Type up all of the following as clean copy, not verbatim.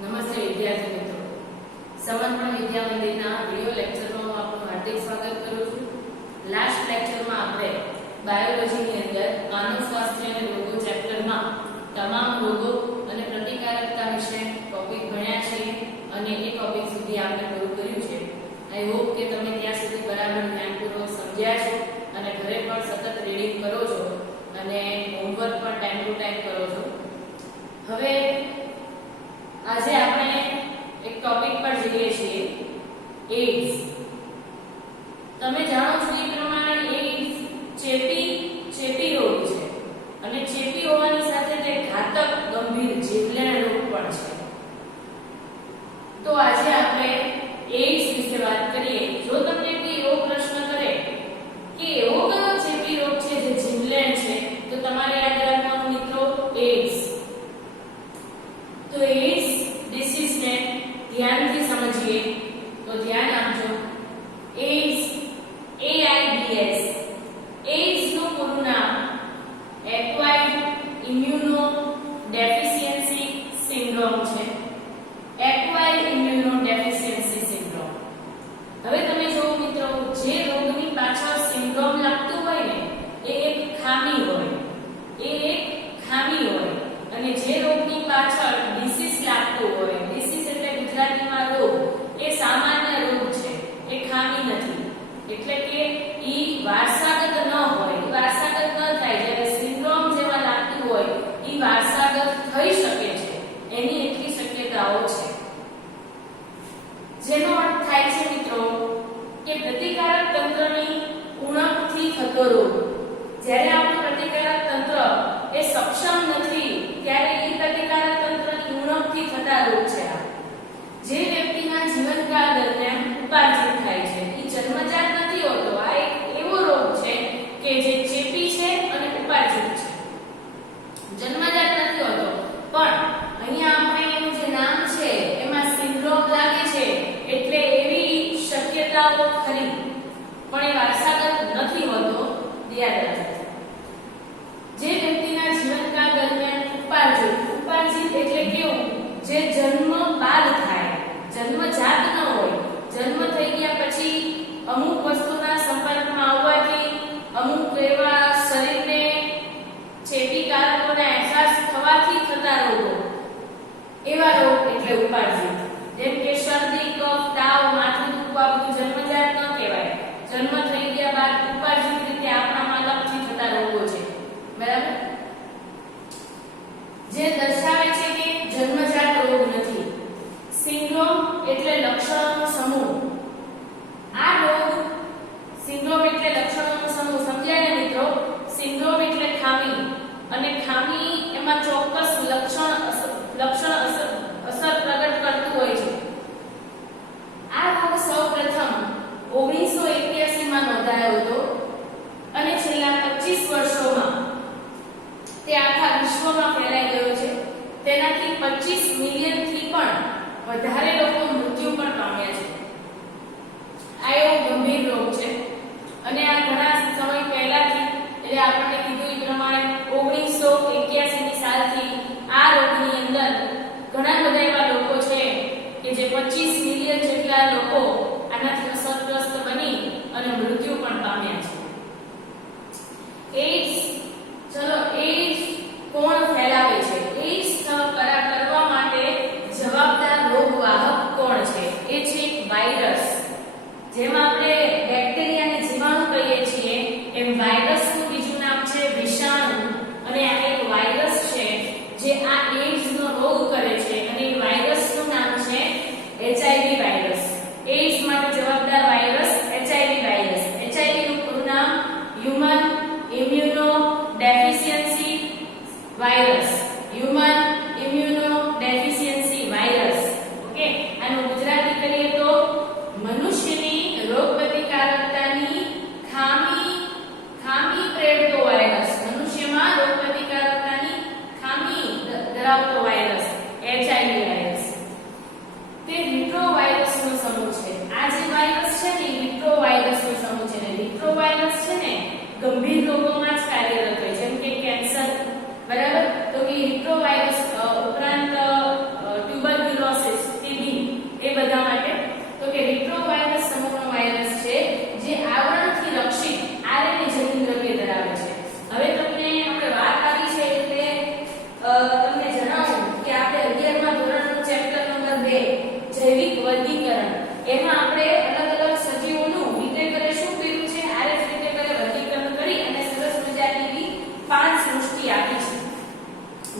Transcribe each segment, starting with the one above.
નમસ્તે વિદ્યાર્થી મિત્રો, સમર્પણ વિદ્યા મંદિરના વિડિયો લેક્ચરમાં હું આપનું હાર્દિક સ્વાગત કરું છું. લાસ્ટ લેક્ચરમાં આપણે બાયોલોજીની અંદર માનવ સ્વાસ્થ્ય અને રોગો ચેપ્ટરમાં તમામ રોગો અને પ્રતિકારકતા વિશે ટોપિક ભણ્યા છે અને એ ટોપિક સુધી આપણે પૂરું કર્યું છે. આઈ હોપ કે તમે ત્યાં સુધી બરાબર ધ્યાનપૂર્વક સમજ્યા છો અને ઘરે પણ સતત રીડિંગ કરો છો અને હોમવર્ક પણ ટાઈમ ટુ ટાઈમ કરો છો. હવે આજે આપણે એક ટોપિક પર જઈએ છીએ, એઇડ્સ. તમે જાણો છો એ પ્રમાણે એઇડ્સ ચેપી રોગ છે અને ચેપી હોવાની સાથે તે ઘાતક ગંભીર જીવલેણ રોગ પણ છે. તો આજે આપણે એઇડ્સ વિશે વાત કરીએ. જો તમને કોઈ એવો પ્રશ્ન કરે કે એવો કયો ચેપી રોગ છે જે જીવલેણ છે, તો તમારે યાદ રાખવાનું મિત્રો એઇડ્સ. તો એઇડ્સ ડિસીઝ ને ધ્યાનથી સમજીએ તો ધ્યાન આપજો. એઇડ્સ AIDS એઇડ્સ નું પૂરું નામ એક્વાયર્ડ ઇમ્યુનો ડેફિશિયન્સી સિન્ડ્રોમ છે. Acquired immuno deficiency syndrome. હવે તમે જુઓ મિત્રો, જે રોગની પાછળ સિન્ડ્રોમ લાગતું હોય ને એ એક ખામી હોય, અને જે રોગની પાછળ ડિસીઝ લાગતું હોય, ડિસીઝ એટલે ગુજરાતીમાં રોગ, એ સામાન્ય રોગ છે, એ ખામી નથી. એટલે કે ઈ વારસાગત ન હોય, વારસાગત ન થાય. જ્યારે સિન્ડ્રોમ જેવા લાગતું હોય ઈ વારસાગત થઈ શકે છે, એની એટલી શક્યતાઓ છે. જેનો અર્થ થાય છે મિત્રો કે પ્રતિકારક તંત્રની ઉણપથી થતો રોગ. જ્યારે આપણું પ્રતિકારક તંત્ર એ સક્ષમ નથી ત્યારે એ પ્રતિકારક તંત્રની ઉણપથી થતા રોગ છે. જે વ્યક્તિના જીવનકાળ દરમિયાન ઉપાર્જિત થાય છે, એ જન્મજાત નથી હોતો. આ એક એવો રોગ છે કે જે ચેપી છે અને ઉપાર્જિત છે, જન્મજાત નથી હોતો. પણ અહીંયા આપણે એનું જે નામ છે એમાં સિન્ડ્રોમ લાગે છે એટલે એવી શક્યતાઓ ખરી, પણ એ વારસાગત નથી હોતો. યાદ રાખજો. જે વ્યક્તિના જીવનકાળ દરમિયાન ઉપાર્જિત એટલે કેવું? જે જન્મ બાદ થાય, જન્મજાત ન હોય. જન્મ થઈ ગયા પછી અમુક વસ્તુના સંપર્કમાં આવવાથી અમુક એવા શરીરને ચેપી કારકોના અહેસાસ થવાથી થતા રોગો, એવા રોગ એટલે ઉપાર્જિત. જેમ કે શરદી, કફ, તાવ, માથું દુખવું, આ બધું જન્મજાત ન કહેવાય. જન્મ થઈ ગયા બાદ ઉપાર્જિત રીતે આપણામાં અલગથી થતા રોગો છે. બરાબર? જે દર્શાવે છે કે જન્મજાત રોગ નથી. સિન્ડ્રોમ એટલે લક્ષણોનો સમૂહ. આ રોગ સિન્ડ્રોમ એટલે લક્ષણોનો સમૂહ. સમજ્યા ને મિત્રો? સિન્ડ્રોમ એટલે ખામી, અને ખામી એમાં ચોક્કસ લક્ષણ અસર પ્રગટ કરતું હોય છે. આ રોગ સૌપ્રથમ 1981 માં નોંધાયો હતો અને છેલ્લા 25 વર્ષોમાં તે આખા વિશ્વમાં ફેલાઈ ગયો છે. તેનાથી 25 મિલિયન થી પણ વધારે લોકો મૃત્યુ પણ પામ્યા છે. આ એવો ગંભીર રોગ છે અને આ ઘણા સમય પહેલાથી, એટલે આપણને કીધું એ પ્રમાણે 1981 ની સાલથી આ રોગની અંદર ઘણા બધા એવા લોકો છે કે જે 25 મિલિયન જેટલા લોકો આનાથી અસરગ્રસ્ત બની અને મૃત્યુ પણ પામ્યા છે. એઇડ્સ, ચલો એઇડ્સ કોણ ફેલાવે છે? એઇડ્સ કરવા માટે જવાબદાર રોગવાહક કોણ છે? એ છે વાયરસ. જેમ આપણે બેક્ટેરિયાને જીવાણુ કહીએ છીએ, એમ વાયરસનું બીજું નામ છે વિષાણુ. અને આ એક વાયરસ છે જે આ એઇડ્સનો રોગ કરે છે, અને એ વાયરસનું નામ છે HIV વાયરસ. એઇડ્સ માટે જવાબદાર વાયરસ HIV વાયરસ. HIV નું પૂરું નામ human immuno deficiency virus. Human immuno deficiency virus. Okay, આનું ગુજરાતી કરીએ તો મનુષ્યની રોગપ્રતિકારકતાની ખામી પ્રેરતો વાયરસ. મનુષ્યમાં રોગપ્રતિકારકતાની ખામી ધરાવતો વાયરસ HIV વાયરસ. તે રિટ્રોવાયરસનો સમૂહ છે. આ જે વાયરસ છે ને રિટ્રોવાયરસનો સમૂહ છે. ને રિટ્રોવાયરસ છે ને ગંભીર રોગોમાં જ કાર્યરત હોય, જેમ કે કેન્સર. બરાબર? તો કે રિટ્રોવાયરસ ઉપરાંત ટ્યુબરક્યુલોસિસ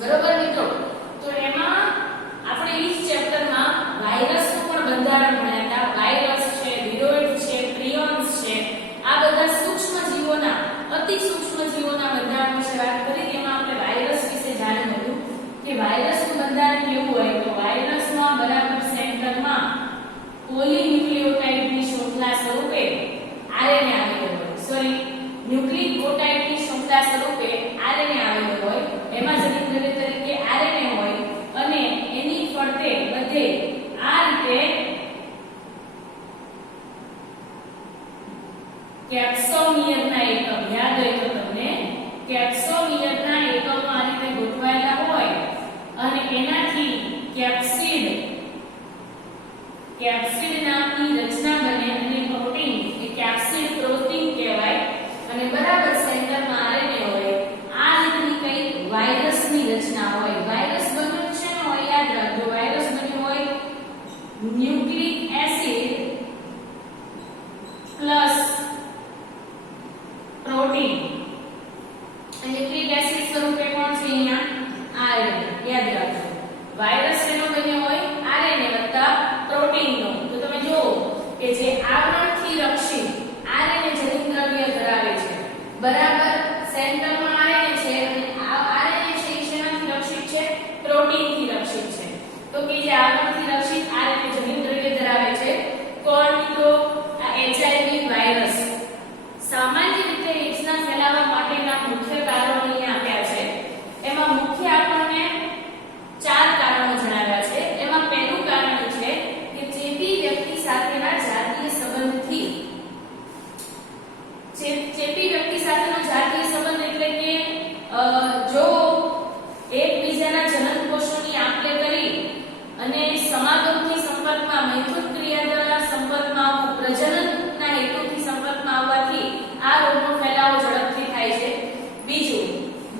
બરોબર મિત્રો? તો એમાં આપણે ઈ ચેપ્ટરમાં વાયરસનું પણ બંધારણ ભણ્યા હતા. વાયરસ છે, વિરોઇડ છે, પ્રિયોન્સ છે, આ બધા સૂક્ષ્મ જીવોના, અતિ સૂક્ષ્મ જીવોના બંધારણ વિશે વાત કરી. એમાં આપણે વાયરસ વિશે જાણ્યું હતું કે વાયરસનું બંધારણ કેવું હોય. તો વાયરસમાં બરાબર સેન્ટરમાં પોલીન્યુક્લિયોટાઇડની શૃંખલા સ્વરૂપે આરએનએ આવેલું હોય. સોરી, ન્યુક્લિયોટાઇડની શૃંખલા સ્વરૂપે આરએનએ આવેલું હોય. એમાં જનીન તરીકે આરએનએ હોય અને એની ફરતે બધે આ રીતે કેપ્સોમિયરના એકમ યાદ હોય તો તમને કેપ્સોમિયરના એકમો આ રીતે ગોઠવાયેલા હોય અને એનાથી કેપ્સિડ નામની રચના બને અને પ્રોટીન એ કેપ્સિડ પ્રોટીન કહેવાય અને બરાબર સેન્ટરમાં આરએનએ હોય. આ રીતની કઈ વાયરસની રચના હોય. વાયરસ બન્યું છે ને હોય, યાદ રાખજો, વાયરસ બન્યું હોય nucleic acid plus protein. Nucleic acid સ્વરૂપે કોણ છે અહીંયા? આરએનએ. યાદ રાખજો, વાયરસ શેનો બન્યો હોય? આરએનએ વત્તા પ્રોટીનનો. તો તમે જુઓ કે જે આવરણથી રક્ષિત આરએનએ જનીન દ્રવ્ય ધરાવે છે, બરાબર સેન્ટરમાં આરએનએ છે અને આ આરએનએ છે એ શેનાથી રક્ષિત છે? પ્રોટીનથી રક્ષિત છે. તો કે જે આવરણથી રક્ષિત આરએનએ જનીન દ્રવ્ય ધરાવે છે કોણ મિત્રો? આ એચઆઈવી વાયરસ. સામાન્ય રીતે એઇડ્સના ફેલાવા માટેના મુખ્ય કારણો અહીંયા આપ્યા છે. એમાં મુખ્ય આપણને 4 કારણો જણાવ્યા છે. એમાં પહેલું કારણ છે કે ચેપી વ્યક્તિ સાથેના જાતીય સંબંધથી. ચેપી વ્યક્તિ સાથેનો જાતીય સંબંધ એટલે કે જો એકબીજાના જનનકોષોની આપ-લે કરી અને સમાગમથી સંપર્કમાં, મૈથુન ક્રિયા દ્વારા સંપર્કમાં આવવું, પ્રજનનના હેતુથી સંપર્કમાં આવવાથી આ રોગનો ફેલાવો ઝડપથી થાય છે. બીજું,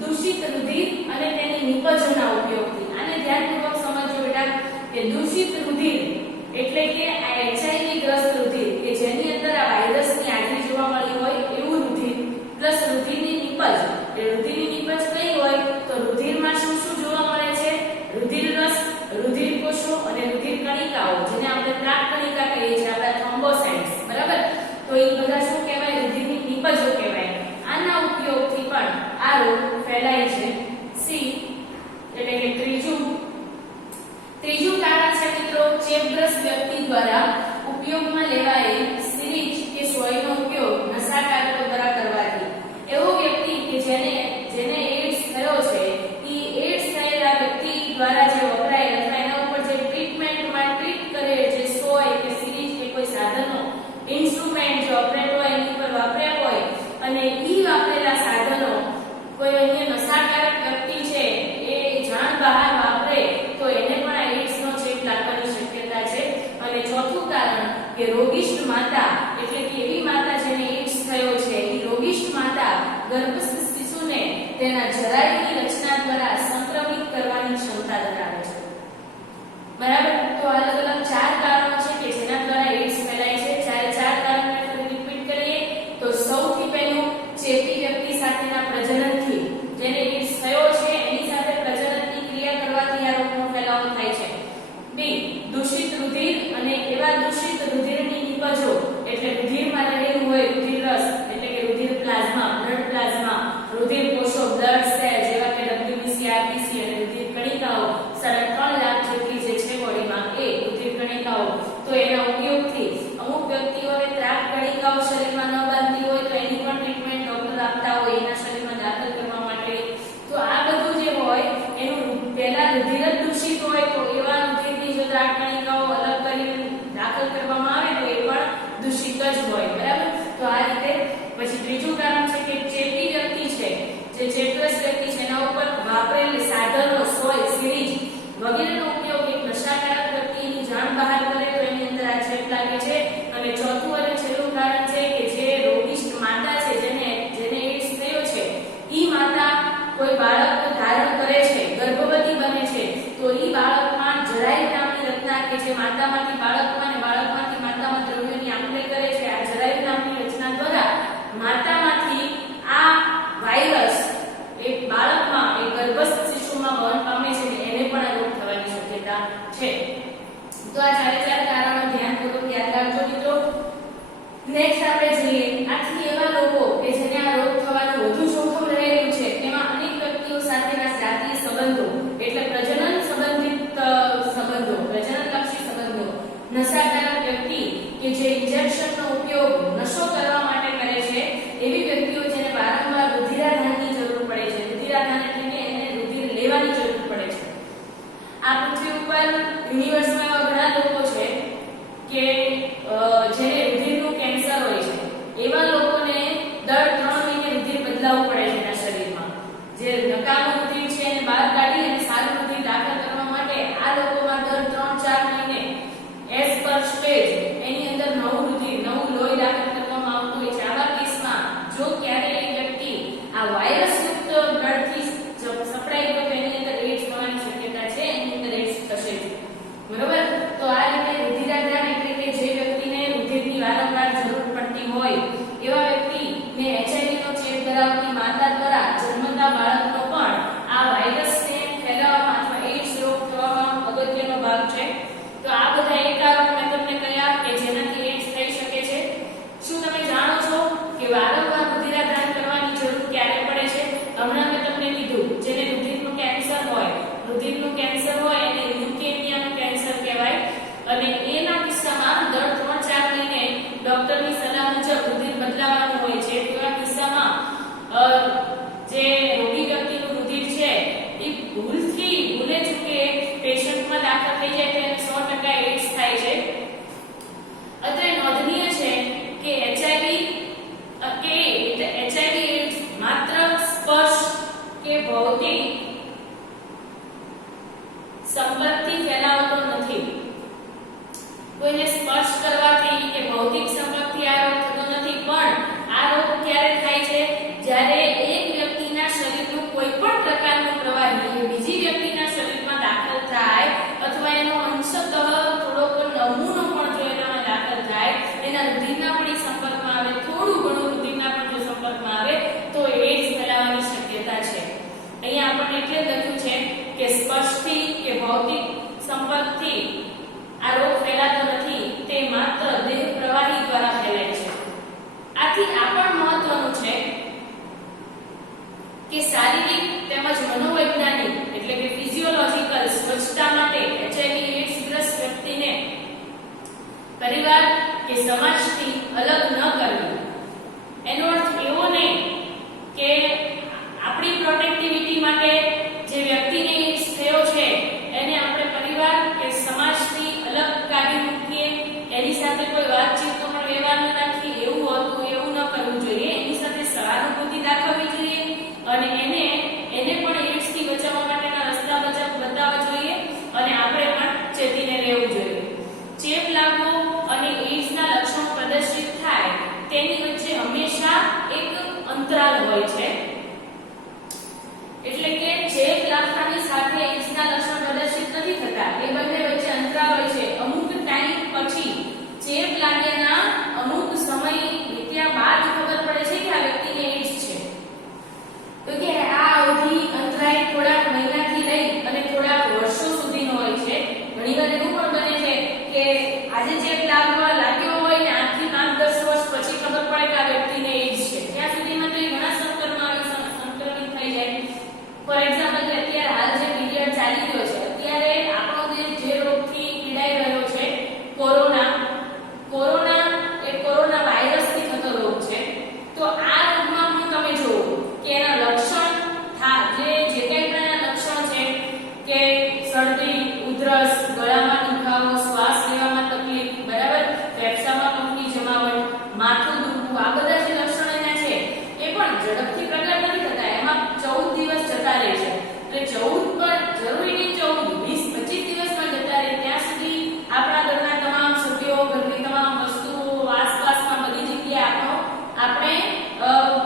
દૂષિત રુધિર અને તેની નિપજોના ઉપયોગથી. આને ધ્યાનપૂર્વક સમજજો બેટા કે દૂષિત રુધિર એટલે કે આ એચઆઈવી ગ્રસ્ત રુધિર કે જેની અંદર આ વાયરસની હાજરી જોવા મળી હોય એવું રુધિર પ્લસ રુધિરની નિપજ. એ રુધિરની નિપજ કઈ હોય? તો રુધિરમાં શું શું જોવા મળે છે? રુધિર રસ, રુધિર કોષો અને રુધિર કણિકાઓ, જેને આપણે ત્રાક કણિકા કહીએ છીએ, આપણા થ્રોમ્બોસાઇટ્સ. બરાબર? તો એ બધા શું કહેવાય? રુધિરની નિપજો કહેવાય. આના ઉપયોગથી પણ આ રોગ ફેલાય છે. સી એટલે કે ત્રીજું કારણ છે મિત્રો, ચેપગ્રસ્ત વ્યક્તિ દ્વારા ઉપયોગમાં લેવાયેલ સિરિંજ કે સોયનો ઉપયોગ નશાકારકો દ્વારા કરવાથી. એવો વ્યક્તિ કે જેને એઇડ્સ થયો છે, એ એઇડ્સ થયેલા વ્યક્તિ દ્વારા જે વપરાય અથવા એના ઉપર જે ટ્રીટમેન્ટમાં ટ્રીટ કરે જે સોય કે સિરિંજ કે કોઈ સાધનો, ઇન્સ્ટ્રુમેન્ટ જે ઓપરેટ હોય એની ઉપર વાપર્યા હોય અને ઈ વાપરેલા સાધનો કોઈ અન્ય નશાકારક વ્યક્તિ છે એ જાણ બહાર વાપરે તો એને પણ એઇડ્સનો ચેપ લાગવાની શક્યતા છે. અને ચોથું કારણ કે રોગિષ્ઠ માતા એટલે કે એવી માતા જેને એઇડ્સ થયો છે, એ રોગિષ્ઠ માતા ગર્ભસ્થ શિશુને તેના જરાયની રચના દ્વારા સંક્રમિત કરવાની ક્ષમતા ધરાવે છે. બરાબર? તો અલગ અલગ 4 કારણો છે કે જેના દ્વારા એઇડ્સ ફેલાય છે. ચારે 4 કારણોને ફરી રિપીટ કરીએ તો સૌથી પહેલું ચેપી વ્યક્તિ સાથેના પ્રજનનથી. જેને એઇડ્સ થયો છે એની સાથે પ્રજનનની ક્રિયા કરવાથી આ રોગનો ફેલાવો થાય છે. બી, દૂષિત રુધિર અને એવા દૂષિત રુધિરની નિપજો એટલે રુધિરમાં રહેલું હોય રુધિર રસ એટલે કે રુધિર પ્લાઝમા, બ્લડ પ્લાઝમા, રુધિર કોષો, બ્લડ સેલ જેવા કે WBC, RBC અને રુધિર કણિકાઓ 3.5 લાખ જેટલી જે છે બોડીમાં એ રુધિર કણિકાઓ. તો એના ઉપયોગથી અમુક વ્યક્તિઓને ત્રાક કણિકાઓ શરીરમાં ન બાંધતી હોય તો એની પણ ટ્રીટમેન્ટ ડોક્ટર આપતા હોય એના શરીરમાં દાખલ કરવા માટે. તો આ બધું જે હોય એનું પહેલા રુધિર જ દૂષિત હોય તો એવા રુધિરની જો ત્રાક કણિકાઓ અલગ કરીને દાખલ કરવામાં આવે તો એ પણ દૂષિત જ હોય. બરાબર? તો આ રીતે પછી ત્રીજું કારણ છે કે ચેપી વ્યક્તિ છે, જે ચેપગ્રસ્ત વ્યક્તિ છે એના ઉપર વાપરેલી સાધનો, સોય, સિરિંજ વગેરેનો ઉપયોગ એક નશાકારક વ્યક્તિની જાણ બહાર કરે તો એની અંદર આ ચેપ લાગે છે. અને ચોથું અને છેલ્લું કારણ છે કે જે રોગિષ્ઠ માતા છે જેને એઇડ્સ થયો છે, ઈ માતા કોઈ બાળક ધારણ કરે છે, ગર્ભવતી બને છે તો ઈ બાળકમાં જરાયુ નામની રચના કે જે માતામાંથી બાળકમાં અને બાળકમાંથી માતામાં દ્રવ્યોની આપ-લે કરે છે, આ જરાયુ નામની રચના દ્વારા માતામાંથી આ વાયરસ એક બાળકમાં, એક ગર્ભસ્થ શિશુમાં નેક્સ્ટ આપણે જોઈએ આથી એવા લોકો કે જેને આ રોગ થવાનું વધુ જોખમ રહેલું છે તેમાં અનેક વ્યક્તિઓ સાથેના જાતીય સંબંધો એટલે પ્રજનન સંબંધિત સંબંધો પ્રજનનલક્ષી સંબંધો નશાકારક વ્યક્તિ કે જે ઇન્જેક્શનનો ઉપયોગ નશો કરવા માટે કરે છે એવી વ્યક્તિઓ જેને વારંવાર રુધિરાદાનની જરૂર પડે છે રુધિરાદાન એટલે કે એને રુધિર લેવાની જરૂર પડે છે આ પૃથ્વી ઉપર યુનિવર્સમાં એવા ઘણા લોકો છે કે જેને રુધિરનું કેન્સર હોય છે એવા લોકોને દર 3 મહિને રુધિર બદલાવવું પડે છે એના શરીરમાં જે નકામું રુધિર છે એને બહાર કાઢી અને સારું રુધિર દાખલ કરવા માટે આ લોકોમાં દર 3-4 મહિને એસ પર સ્ટેજ એની અંદર નવું રુધિર નવું લોહી દાખલ કરવામાં આવતું હોય છે આવા કેસમાં જો ક્યારે એ વ્યક્તિ આ વાયરસયુક્ત બ્લડથી સપડાઈ ગયો તો એની અંદર એડ્સ થવાની શક્યતા છે એની અંદર એડ્સ થશે બરોબર તો આ રીતે રુધિરાદાન એટલે કે જે વ્યક્તિને રુધિરની વારંવાર જરૂર પડતી હોય એવા વ્યક્તિને એચઆઈવી નો ચેપ ધરાવતી માતા દ્વારા જન્મતા બાળકનો પણ આ વાયરસને ફેલાવવામાં અથવા એડ્સ રોગ થવામાં અગત્યનો ભાગ છે તો આ બધા એ કારણો મેં તમને કહ્યા કે જેનાથી એડ્સ થઈ શકે છે શું તમે જાણો છો કે વારંવાર રુધિરાદાન કરવાની જરૂર ક્યારે પડે છે હમણાં મેં તમને કીધું જેને રુધિરનું કેન્સર હોય એને લ્યુકેમિયાનું કેન્સર કહેવાય અને એના કિસ્સામાં દર 3-4 મહિને ડોક્ટરની સલાહ મુજબ રુધિર બદલાવાનું હોય છે તો આ કિસ્સામાં જે રોગી વ્યક્તિનું રુધિર છે એ ભૂલે ચૂકે પેશન્ટમાં દાખલ થઈ જાય તો એને 100% એડ્સ થાય છે અત્રે નોંધનીય છે કે એચઆઈવી એડ્સ માત્ર સ્પર્શ કે ભૌતિક સંપર્કથી ફેલાવતો નથી કોઈને સ્પર્શ કરવાથી કે ભૌતિક સંપર્કથી આ રોગ થતો નથી પણ આ રોગ ક્યારે થાય છે જ્યારે એક વ્યક્તિના શરીરનું કોઈ પણ પ્રકારનું પ્રવાહી એ બીજી વ્યક્તિના શરીરમાં દાખલ થાય અથવા એનો અંશતઃ થોડોક નમૂનો પણ જો એનામાં દાખલ થાય એના રુધિરના પણ સંપર્કમાં આવે થોડું ઘણું રુધિરના પણ જો સંપર્કમાં આવે તો એડ્સ ફેલાવાની શક્યતા છે અહીંયા આપણને એટલે લખ્યું છે કે સ્પર્શથી કે ભૌતિક સંપર્કથી આ રોગ ફેલાતો નથી તે માત્ર દેહ પ્રવાહી દ્વારા ફેલાય છે આથી આ પણ મહત્વનું છે કે શારીરિક તેમજ મનોવૈજ્ઞાનિક એટલે કે ફિઝિયોલોજિકલ સ્વચ્છતા માટે એચઆઈવી એડ્સ ગ્રસ્ત વ્યક્તિને પરિવાર કે સમાજથી અલગ ન કરવી એનો અર્થ એવો નહીં કે આપણી પ્રોટેક્ટિવિટી માટે જે વ્યક્તિને એડ્સ થયો છે એને આપણે પરિવાર કે સમાજથી અલગ કાઢી મૂકીએ એની સાથે કોઈ વાતચીતનો પણ વ્યવહાર ન રાખીએ એવું ન કરવું જોઈએ એની સાથે સહાનુભૂતિ દાખવવી જોઈએ અને એને પણ એડ્સથી બચાવવા માટેના રસ્તા બતાવવા જોઈએ અને આપણે પણ ચેતીને રહેવું જોઈએ ચેપ લાગવો અને એડ્સના લક્ષણો પ્રદર્શિત થાય તેની વચ્ચે હંમેશા એક અંતરાલ હોય છે એટલે કે ચેપ લાગવાની સાથે એડ્સના લક્ષણો પ્રદર્શિત નથી થતા એ બંને વચ્ચે અંતરાલ હોય છે અમુક ટાઈમ પછી ચેપ લાગ્યાના અમુક સમય વીત્યા બાદ ખબર પડે છે કે આ વ્યક્તિને એડ્સ છે તો કે આ અવધિ અંતરાય થોડાક મહિનાથી લઈ અને થોડાક વર્ષો સુધીનો હોય છે ઘણીવાર એવું પણ બને છે કે આજે ચેપ લાગ્યો હોય ને 8 થી 5-10 વર્ષ પછી ખબર પડે કે આ વ્યક્તિને એડ્સ છે ત્યાં સુધીમાં તો એ ઘણા સંક્રમિત થઈ જાય ફોર એક્ઝામ્પલ અત્યારે હાલ જે પીરિયડ ચાલી રહ્યો છે અત્યારે આપણો દેશ જે રોગથી પીડાઈ રહ્યો છે કોરોના એ કોરોના વાયરસથી થતો રોગ છે તો આ રોગમાં પણ તમે જુઓ કે એના લક્ષણ જે કંઈ પણ એના લક્ષણ છે કે શરદી ઉધરસ ગળામાં દુખાવો શ્વાસ લેવામાં તકલીફ બરાબર ફેફસામાં કંપની જમાવટ માથું દુખવું આ બધા જે લક્ષણો એના છે એ પણ ઝડપથી પ્રગટ નથી થતા એમાં 14 દિવસ જતા રહે છે એટલે 14 પર જરૂરી નહીં 14 20-25 દિવસમાં જતા રહે ત્યાં સુધી આપણા ઘરના તમામ સભ્યો ઘરની તમામ વસ્તુઓ આસપાસમાં બધી જગ્યાએ આપણે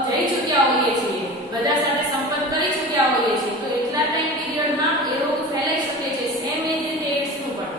જઈ ચૂક્યા હોઈએ છીએ બધા સાથે સંપર્ક કરી ચૂક્યા હોઈએ છીએ તો એટલા ટાઈમ પીરિયડમાં એ રોગ ફેલાઈ શકે છે સેમ એ રીતે એડ્સનું પણ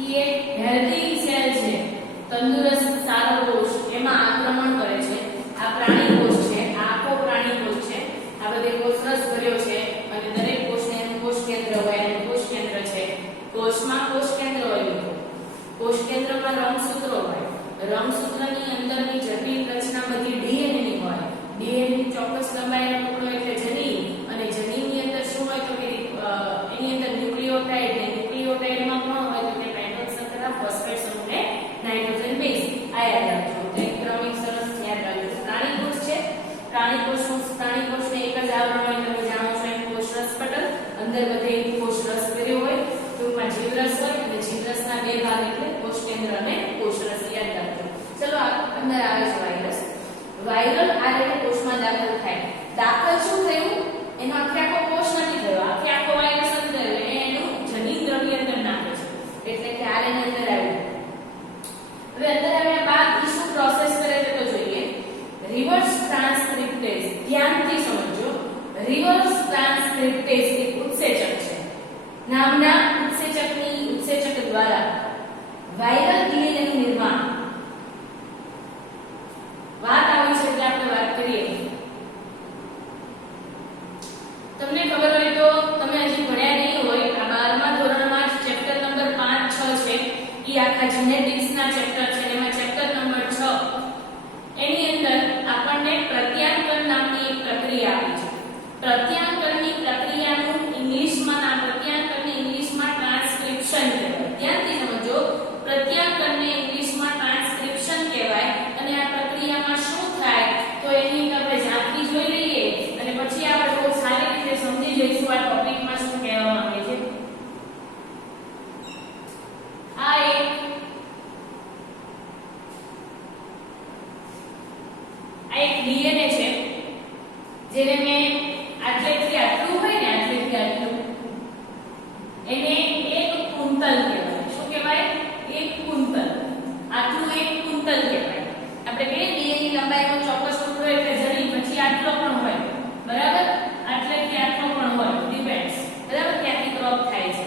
ઈ એક હેલ્ધી સેલ છે, તંદુરસ્ત સારો કોષ, એમાં આક્રમણ કરે છે. આ પ્રાણી કોષ છે, આ આખો પ્રાણી કોષ છે. આ બધે કોષ રસ ભર્યો છે અને દરેક કોષને એનું કોષ કેન્દ્ર હોય અને કોષ કેન્દ્ર છે. કોષમાં કોષ કેન્દ્ર હોય, કોષ કેન્દ્રમાં રંગસૂત્રો હોય. રંગસૂત્રની અંદરની જટિલ રચના બધી ડીએનએ ની હોય. ડીએનએ ની ચોક્કસ લંબાઈનો ટુકડો એટલે જનીન, અને જનીનની અંદર શું હોય તો કે એની અંદર ન્યુક્લિયોટાઇડ, ને ન્યુક્લિયોટાઇડમાં કોણ હોય તો કે નાઇટ્રોજન શર્કરા, ફોસ્ફેટ સમૂહને નાઇટ્રોજન બેઝ. આ યાદ રાખજો. એક ક્રમિક સરસ યાદ રાખજો. પ્રાણી કોષ છે, પ્રાણી કોષને એક જ આવરણ હોય, તમે જાણો છો એમ કોષરસ પટલ. અંદર બધે કોષરસ ભર્યો હોય, ટૂંકમાં જીવરસ હોય, અને જીવરસના બે ભાગ એટલે કોષ કેન્દ્ર અને કોષરસ. યાદ રાખજો. ચલો અંદર આવે છે વાયરસ. વાયરલ આ રીતે કોષમાં દાખલ થાય. દાખલ શું થયું? એનો આખો કોષ નથી થયો, આખો વાયરસ અંદર એનું જનીન દ્રવ્ય અંદર નાખે છે, એટલે કે આરએનએ અંદર આવ્યું. હવે અંદર આવ્યા બાદ એ શું પ્રોસેસ કરે છે તો જોઈએ. રિવર્સ ટ્રાન્સક્રિપ્ટેઝ, ધ્યાનથી સમજો. રિવર્સ ટ્રાન્સક્રિપ્ટેઝ એક ઉત્સેચક છે. નામના ઉત્સેચક દ્વારા વાયરલ ડીએનએ નું નિર્માણ. વાત આવી છે એટલે આપણે વાત કરીએ. તમને ખબર હોય તો તમે હજી ભણ્યા નહીં હોય, આ 12મા ધોરણમાં ચેપ્ટર નંબર 5, 6 છે. ઈ આખા જીનેટિક્સના ચેપ્ટર છે. એમાં ચેપ્ટર નંબર 6 એની અંદર આપણને પ્રત્યાંકન નામની એક પ્રક્રિયા આપી છે. પ્રત્યાંકનની પ્રક્રિયાનું ઇંગ્લિશમાં ટ્રાન્સક્રિપ્શન કહેવાય. ધ્યાનથી સમજો. પ્રત્યાંકનને ઇંગ્લિશમાં ટ્રાન્સક્રિપ્શન કહેવાય. અને આ પ્રક્રિયામાં શું થાય તો એની આપણે ઝાંખી જોઈ લઈએ અને પછી આપણે બહુ સારી રીતે સમજી જઈશું આ ટોપિકમાં શું કહેવા માંગે છે. આ એક ડીએનએ છે, જેને મેં આટલેથી આટલું હોય ને, આટલેથી આટલું, એને એક કુંતલ કહેવાય. શું કહેવાય? એક કુંતલ. આટલું એક કુંતલ કહેવાય. આપણે બે ડીએનએ લંબાઈનો ચોક્કસ ટુકડો એટલે જરી, પછી આટલો પણ હોય, બરાબર? આટલેથી આટલો પણ હોય, ડિપેન્ડ્સ, બરાબર? ત્યાંથી ક્રોપ થાય છે,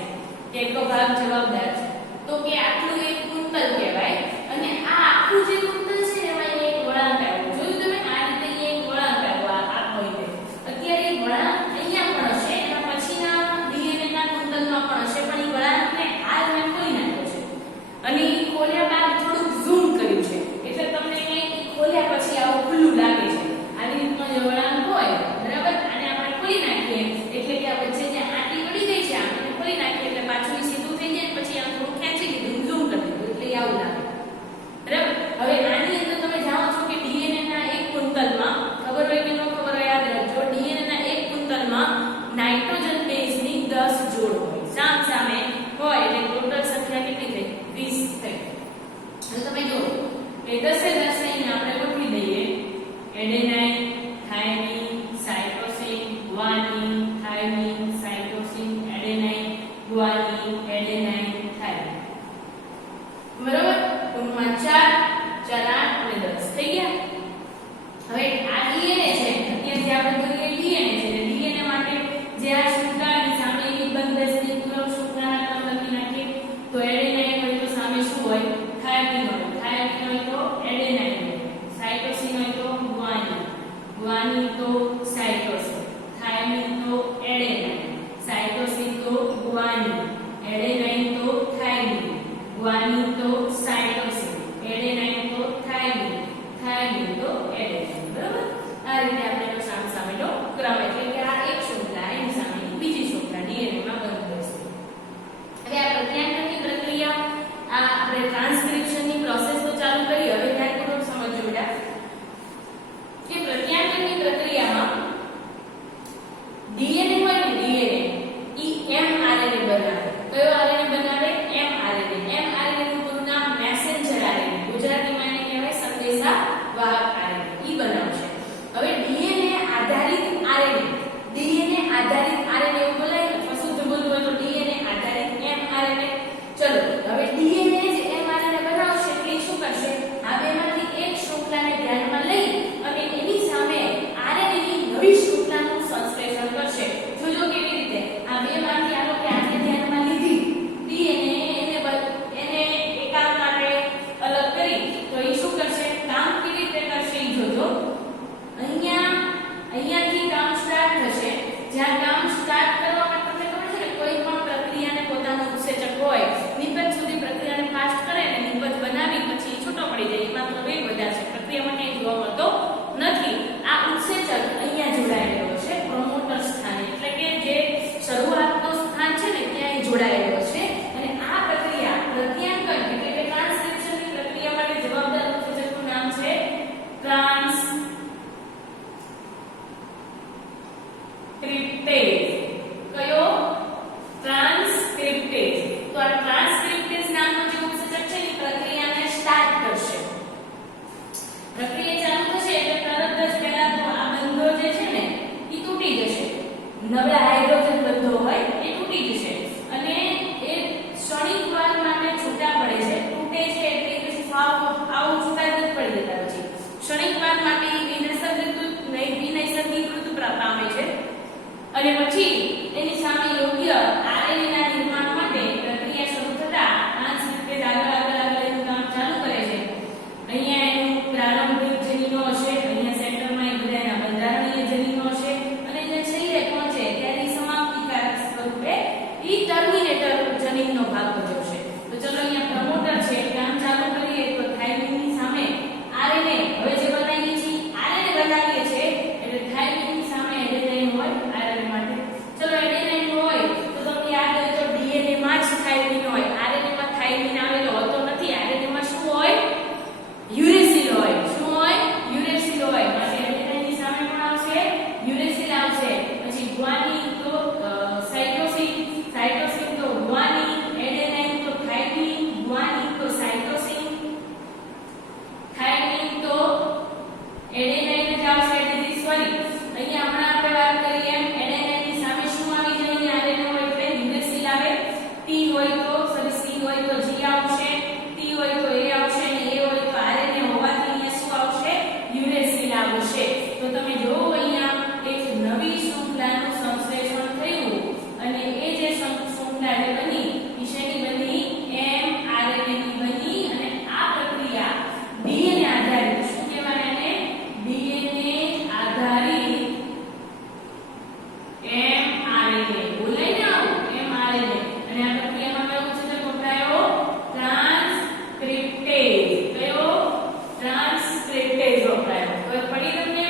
કેટલો ભાગ જવાબદાર છે. તો કે આટલું એક કુંતલ કહેવાય. અને આ આખું જે કુંતલ છે એમાં એક વળાંક આવ્યો. જોયું તમે? આ રીતે એક વળાંક આવ્યો આખો રીતે. અત્યારે એક વળાંક અહીંયા પણ હશે, એના પછીના ડીએનએ ના કુંતલમાં પણ હશે, પણ એ વળાંકને આ મેં ખોલી નાખ્યો છે. અને એ ખોલ્યા બાદ થોડુંક ઝૂમ કર્યું છે, એટલે તમને એ ખોલ્યા પછી આવું ખુલ્લું લાગે છે. આવી રીતનો જે વળાંક હોય, બરાબર? આને આપણે ખોલી નાખીએ એટલે કે આ વચ્ચે જે આંટી પડી ગઈ છે, આને ખોલી નાખીએ એટલે પાછું સીધું થઈ જાય. પછી આમ થોડું ખેંચી લીધું, ઝૂમ કરી દીધું, એટલે આવું લાગે, બરાબર? હવે આની અંદર તમે જાણો છો કે ડીએનએ ના એક કુંતલમાં, ખબર હોય કે ન ખબર હોય યાદ રાખજો, ડીએનએ ના એક કુંતલમાં નાઇટ્રોજન બેઝની 10 જોડ હોય. સામે હોય એટલે ટોટલ સંખ્યા કેટલી થઈ? 20 થઈ. હવે તમે જો એ 10 અહીં આપણે ગોઠવી દઈએ. Adenine, thiamine, cytosine, guanine, thiamine, cytosine, adenine, guanine, adenine, thiamine. બરાબર? ટૂંકમાં 4, 8 અને 10 થઈ ગયા. હવે આ ડીએનએ છે, અત્યારે જે આપણે જોઈએ ડીએનએ છે. ડીએનએ માટે જે આ શૃંખલાની સામે એક બંધબેસની પૂરક શૃંખલા નામ લખી નાખીએ. તો એડેનાઇન હોય તો સામે શું હોય? થાઇમિન હોય. થાઇમિન હોય તો એડેનાઇન હોય. સાઇટોસિન હોય તો ગુઆનિન. ગુઆનિન તો સાઇટોસિન. થાઇમિન તો એડેનાઇન. સાઇટોસિન તો ગુઆનિન. એડેનાઇન તો થાઇમિન. ગુઆનિન તો આવું છૂટા જ પડી જતા પછી ક્ષણિકવાર માટે વિનૈસર્ગીકૃત પામે છે અને પછી એની સામે યોગ્ય આરએનએ ના નિર્માણ માટે પ્રક્રિયા શરૂ થતા ટ્રાન્સક્રિપ્ટેજ આગળ એનું કામ ચાલુ કરે છે. અહીંયા એનું પ્રારંભિક જનીનો હશે, અહીંયા સેન્ટરમાં એ બધા એના બંધારણીય જનીનો હશે અને જે શરીરે પહોંચે ત્યારે સમાપ્તિકારક સ્વરૂપે ઈ ટર્મિનેટર જનીનનો ભાગ ભજવશે. તો ચલો અહીંયા પ્રમોટર છે કામ ચાલુ કરીએ તો થાઇમિનની સામે આરએનએ હવે જે બનાવીએ છીએ આરએનએ બનાવીએ છીએ એટલે થાઇમિનની સામે એડેનાઇન હોય આરએનએ માટે. ચલો એડેનાઇન હોય તો તમને યાદ હોય તો ડીએનએ માં જ થાઇમિન હોય, આરએનએ માં થાઇમિન આવેલો હોતો નથી. આરએનએ માં શું હોય? યુરેસિલ હોય. શું હોય? યુરેસિલ હોય. માટે એડેનાઇનની સામે કોણ આવશે? યુરેસિલ આવશે. પછી ગ્વાનિન તો સાઇટોસિન, સાઇટોસિન તો ગ્વાનિન, એડેનાઇન તો થાઇમિન, ગ્વાનિન તો સાઇટોસિન, થાઇમિન તો એડેનાઇન જ આવશે. સોરી અહીંયા હમણાં આપણે વાત કરી એમ એડેનાઇનની સામે શું આવી જાય? આરએનએ હોય એટલે યુરેસિલ આવે. ટી હોય તો સોરી સી હોય તો જી આવશે, ટી હોય તો એ આવશે અને એ હોય તો આરએનએ હોવાથી અહીંયા શું આવશે? યુરેસિલ આવશે. તો તમે જોવો અહીંયા એક નવી શૃંખલાનું સંશ્લેષણ થયું અને એ જે શૃંખલા જે બની એ શેની બની? mRNA ની બની અને આ પ્રક્રિયા ડીએનએ આધારિત શું કહેવાય એને? ડીએનએ આધારિત mRNA બોલાય ને આવું mRNA અને આ પ્રક્રિયામાં કયો સૂચક વપરાયો? ટ્રાન્સક્રિપ્ટેજ. કયો? ટ્રાન્સક્રિપ્ટેજ વપરાયો. ખબર પડી તમને?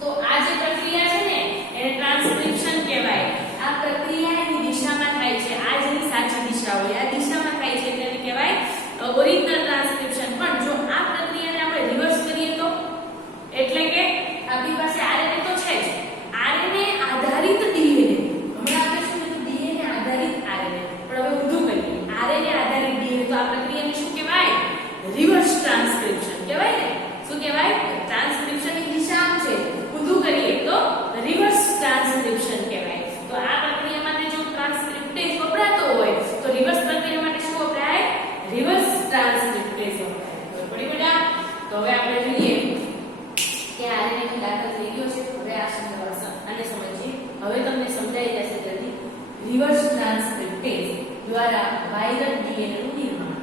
તો આ જે પ્રક્રિયા છે ને એને ટ્રાન્સક્રિપ્શન કહેવાય. આ પ્રક્રિયા એની દિશામાં થાય છે. આ જેની સાચી દિશા હોય આ દિશામાં થાય છે તેને કહેવાય ઓરિજિનલ ટ્રાન્સક્રિપ્શન. પણ જો આ પ્રક્રિયાને આપણે રિવર્સ કરીએ તો એટલે કે આપણી પાસે આરએનએ તો છે જ, આરએનએ આધારિત ડીએનએ. હમણાં આપણે શું કીધું? ડીએનએ આધારિત આરએનએ. પણ હવે ઊંધું કરીએ, આરએનએ આધારિત ડીએનએ. તો આ પ્રક્રિયાને શું કહેવાય? રિવર્સ ટ્રાન્સક્રિપ્શન કહેવાય ને. શું કહેવાય? ટ્રાન્સક્રિપ્શનની દિશા આમ છે, ઊંધું કરીએ તો રિવર્સ ટ્રાન્સક્રિપ્શન કહેવાય. તો આ પ્રક્રિયા માટે જો ટ્રાન્સક્રિપ્ટેજ વપરાતો હોય તો રિવર્સ પ્રક્રિયા માટે શું વપરાય? રિવર્સ ટ્રાન્સક્રિપ્ટેજ વપરાય. બરાબર બેટા? તો હવે આપણે જોઈએ કે આરએનએ નો દાખલ થઈ ગયો છે. હવે આ આને સમજીએ. હવે તમને સમજાઈ જશે જલ્દી. રિવર્સ ટ્રાન્સક્રિપ્ટેજ દ્વારા વાયરલ ડીએનએ નું નિર્માણ.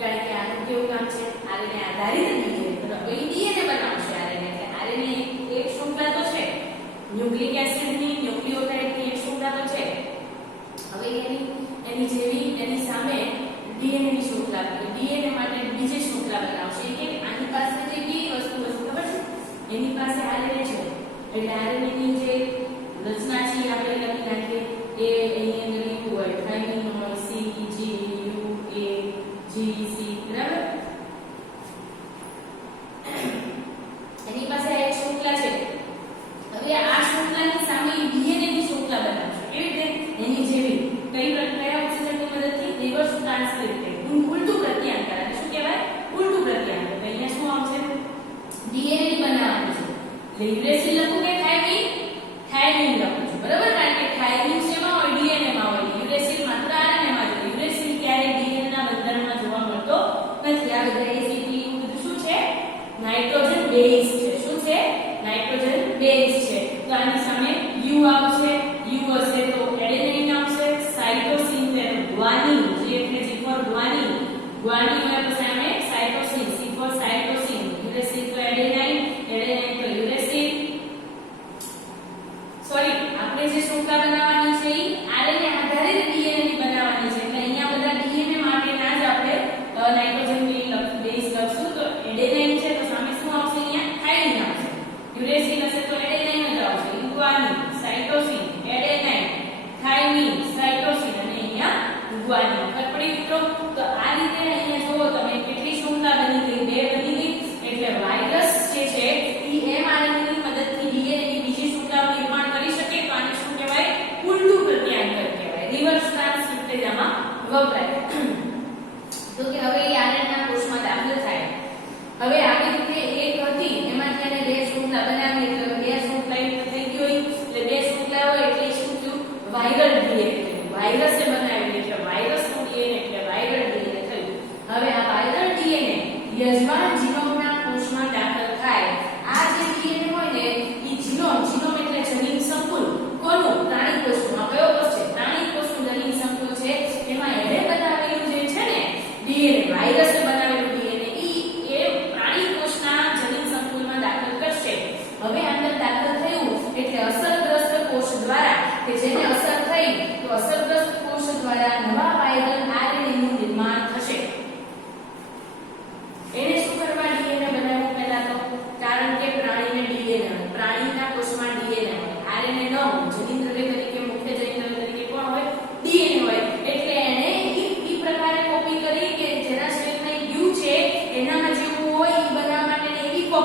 કારણ કે આનું કેવું કામ છે? આરએનએ આધારિત ડીએનએ. બરાબર? એ ડીએનએ બનાવશે આરએનએ. એટલે આરએનએ એક શૃંખલા તો છે, ન્યુક્લિક એસિડની ન્યુક્લિયોટાઇડની એક શૃંખલા તો છે. હવે એની જેવી એની સામે ડીએનએ ની શૃંખલા, ડીએનએ માટે બીજી શૃંખલા બનાવશે. કે આની પાસે જે કઈ વસ્તુ હશે ખબર છે? એની પાસે આરએનએ છે એટલે આરએનએ ની જે રચના છે આપણે લખી નાખીએ. એ એની અંદર એવું હોય થાઇમિન હોય સી જી યુ એ જી સી. બરાબર? એની પાસે આ એક શૃંખલા છે. હવે આ શૃંખલાની સામે ડીએનએ ની શૃંખલા બનાવશે. કેવી રીતે? એની જેવી. કઈ કયા ઉત્સેચકની મદદથી? રિવર્સ ટ્રાન્સક્રિપ્ટેજ. ઉલટું પ્રત્યાંતર. શું કહેવાય? ઉલટું પ્રત્યાંતર. તો અહીંયા શું આવશે? ડીએનએ ની બનાવવાનું છે. એટલે યુરેસિલ લખું કે થાઇમિન? થાઇમિન લખું છું. બરાબર? કારણ કે થાઇમિન શેમાં હોય? ડીએનએ માં હોય. યુરેસિલ માત્ર આરએનએ માં હોય. યુરેસિલ ક્યારે ડીએનએ ના બંધારણમાં જોવા મળતો નથી. આ બધા એસીપી બધું શું છે? નાઇટ્રોજન બેઝ છે. શું છે? નાઇટ્રોજન બેઝ છે. તો આની સામે યુ આવશે. યુ હશે તો એડેનાઇન આવશે. સાઇટોસિન એટલે ગ્વાનિન. જે એટલે જી ફોર ગ્વાનિન. ગ્વાનિન હોય તો સામે cytosine. C for cytosine. Uracil તો એડેનાઇન. એડેનાઇન તો યુરેસિલ. સોરી આપણે જે શૃંખલા બનાવવાની છે એ આરએનએ આધારિત ડીએનએ ની બનાવવાની છે. એટલે અહીંયા બધા ડીએનએ માટેના જ આપણે નાઇટ્રોજન બેઝ લખશું. તો એડેનાઇન છે તો સામે શું આવશે? અહીંયા થાઇમિન આવશે. યુરેસિલ હશે તો એડેનાઇન જ આવશે. Guanine, cytosine, adenine, thiamine, cytosine અને અહીંયા ગ્વાનિન. ખબર પડી મિત્રો? તો આ રીતે અહીંયા જોવો તમે કેટલી શૃંખલા બની ગઈ? બે બની ગઈ. એટલે વાયરસ જે છે એ mRNA ની મદદથી ડીએનએ ની બીજી શૃંખલાનું નિર્માણ કરી શકે. તો આને શું કહેવાય? ઉલટું પ્રત્યાંતર કહેવાય. રિવર્સ ટ્રાન્સક્રિપ્ટેજ આમાં વપરાય. તો કે હવે આરએનએ ના કોષમાં દાખલ થાય. હવે આવી રીતે એક હતી એમાંથી એને બે શૃંખલા બનાવી. એટલે બે શૃંખલા થઈ ગઈ હોય એટલે બે શૃંખલા હોય એટલે શું થયું? Viral DNA. વાયરસે બનાવેલી એટલે વાયરસનું ડીએનએ એટલે વાયરલ ડીએનએ થયું. હવે આ વાયરલ ડીએનએ